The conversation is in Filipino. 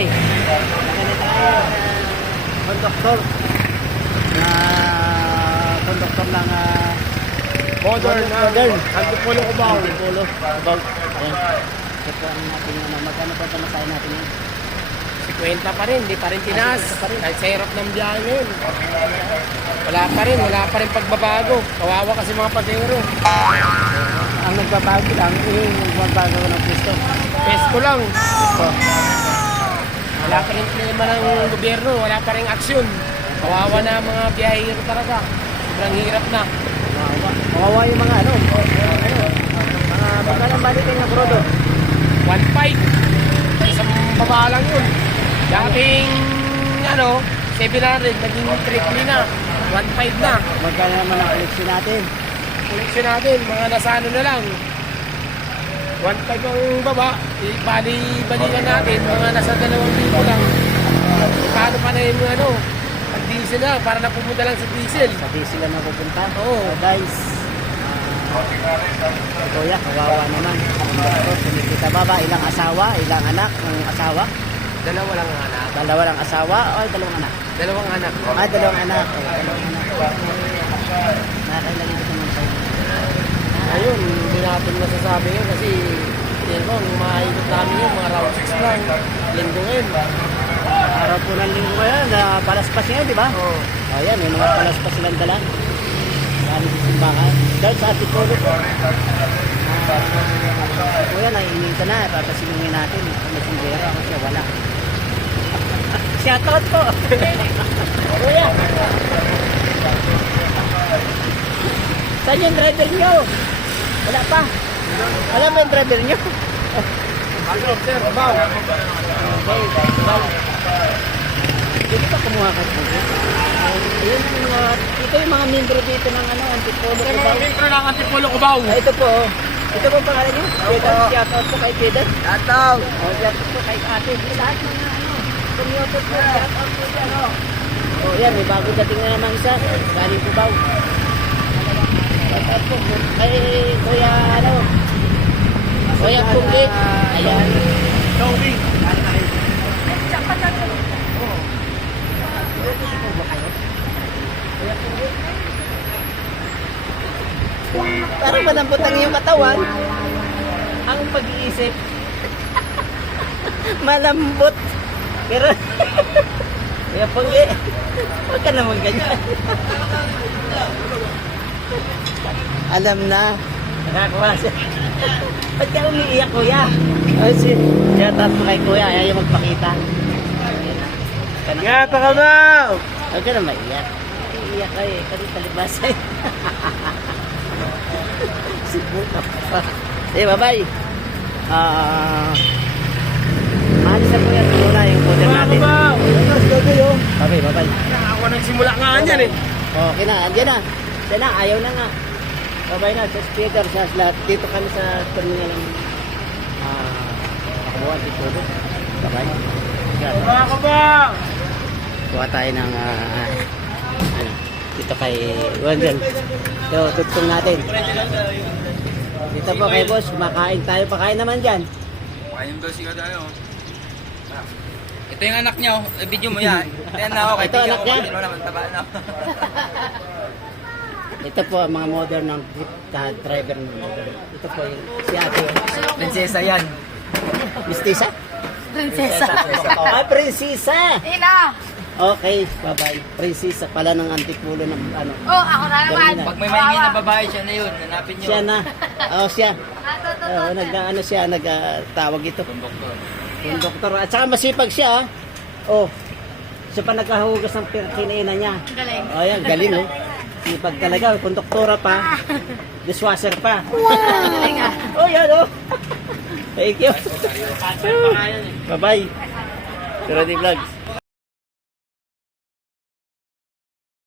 Okay. Maganda tayo konduktor ng Modern. Antipolo Cubao. Antipolo Cubao. Ayan. Ito po ang ating magkano po pamasahe natin yun? 50 pa rin, hindi pa rin tinaas. Kahit sa hirap ng biyahe ngayon. Wala pa rin pagbabago. Kawawa kasi mga pasero. Ang nagbabago lang, yung magbabago ng pisto. Pesto lang. Ito. Wala pa rin problema ng gobyerno, wala pa rin aksyon. Kawawa na ang mga biyahero talaga. Sobrang hirap na. Kawawa yung mga mga magkano balikin na brodo? 1.5. Isang baba lang yun. Dating 700, naging triple na. 1.5 na. Magkano naman ang koleksyon natin? Koleksyon natin, mga nasa na lang. 1.5 ang baba, bali-balikan natin, mga nasa 2,000 lang. Paano pa na yung ang diesel na, para napupunta lang sa diesel. Sa diesel lang napupunta? Oo. So guys, kuya, kawawa naman. Kumikita ba ba? Ilang asawa? Ilang anak ng asawa? Dalawa lang ang anak. Dalawa lang asawa o dalawang anak? Dalawang anak. Dalawang anak. Dalawang anak. Nakakailan ito naman sa'yo. Ayun, hindi natin masasabi yun kasi yun po, maikot namin yun, mga round 6 lang. Linggo ngayon. Araw po ng linggo ngayon, palaspas ngayon, di ba? Oo. Ayan, may mga palaspas silang dala. Kami sa simbahan. Dahil sa Antipolo po. Kuya, naiingin ka na. Papasilungin natin. Kung may sundero, ako siya wala. Shoutout po. Kuya. Saan yung driver nyo? Wala pa. Wala ba yung driver nyo? Ano, sir, babaw. Okay, babaw. Dito pa kumuha ka po. Ayun yung mga, ito yung mga membro dito ng Antipolo Ito yung Cubao. mga mintro ng Antipolo Cubao. Ito po. Ito po pangalan nyo? Shoutout po kay Peter. Shoutout. Shoutout po kay ate. Lahat mga commuter po. Shoutout po dyan. Yan, may bago dating na naman isa. Galing Cubao. Shoutout po. Kay Kuya, Kuya Punggi. Ayan. Showing. Parang malambot ang iyong katawan. Ang pag-iisip. Malambot. Pero, Kuya Punggi, huwag ka naman ganyan. Alam na. Nakakuha siya. Ba't ka umiiyak, Kuya? Ay, shoutout po kay Kuya. Ayaw magpakita. Ngata ka ba? Huwag ka na maiyak. Iiyak ka eh. Kasi talibasay. Sibu ka pa. Bye-bye. Maalis na po yan. Muna yung order natin. Bye-bye. Ako nagsimula nga yan eh. Okay na. Andiyan na. Siya na. Ayaw na nga. Bye-bye na. Sa speaker. Dito kami sa terminal ng Nakabuhan. Dito. Bye-bye. Wala ka ba? Kuha tayo ng dito kay Wendell. So, tutong natin. Dito po kay boss, kumakain tayo. Pakain naman dyan. Kain daw siya tayo. Ito yung anak niyo, video mo yan. Yan na ako, Ito anak niya? Ito naman, taba na. Ito po ang mga modern ng jeep driver. Ito po yung si ate. Prinsesa yan. Mistisa? Prinsesa. Prinsesa! Ina! Okay, bye-bye. Prinsesa pala ng Antipolo ng Oh, ako na naman. Terminal. Pag may maingin na babae, siya na yun. Hanapin niyo. Siya na. Siya. Ito. Siya, nagtawag ito. Konduktor. Yung doktor. At saka masipag siya. Siya pa nagkahugas ng kinaina niya. Galing. Yan, galing Sipag talaga. Konduktora pa. Dishwasher pa. Galing ah. Yan Thank you. Bye-bye. Surati Vlogs.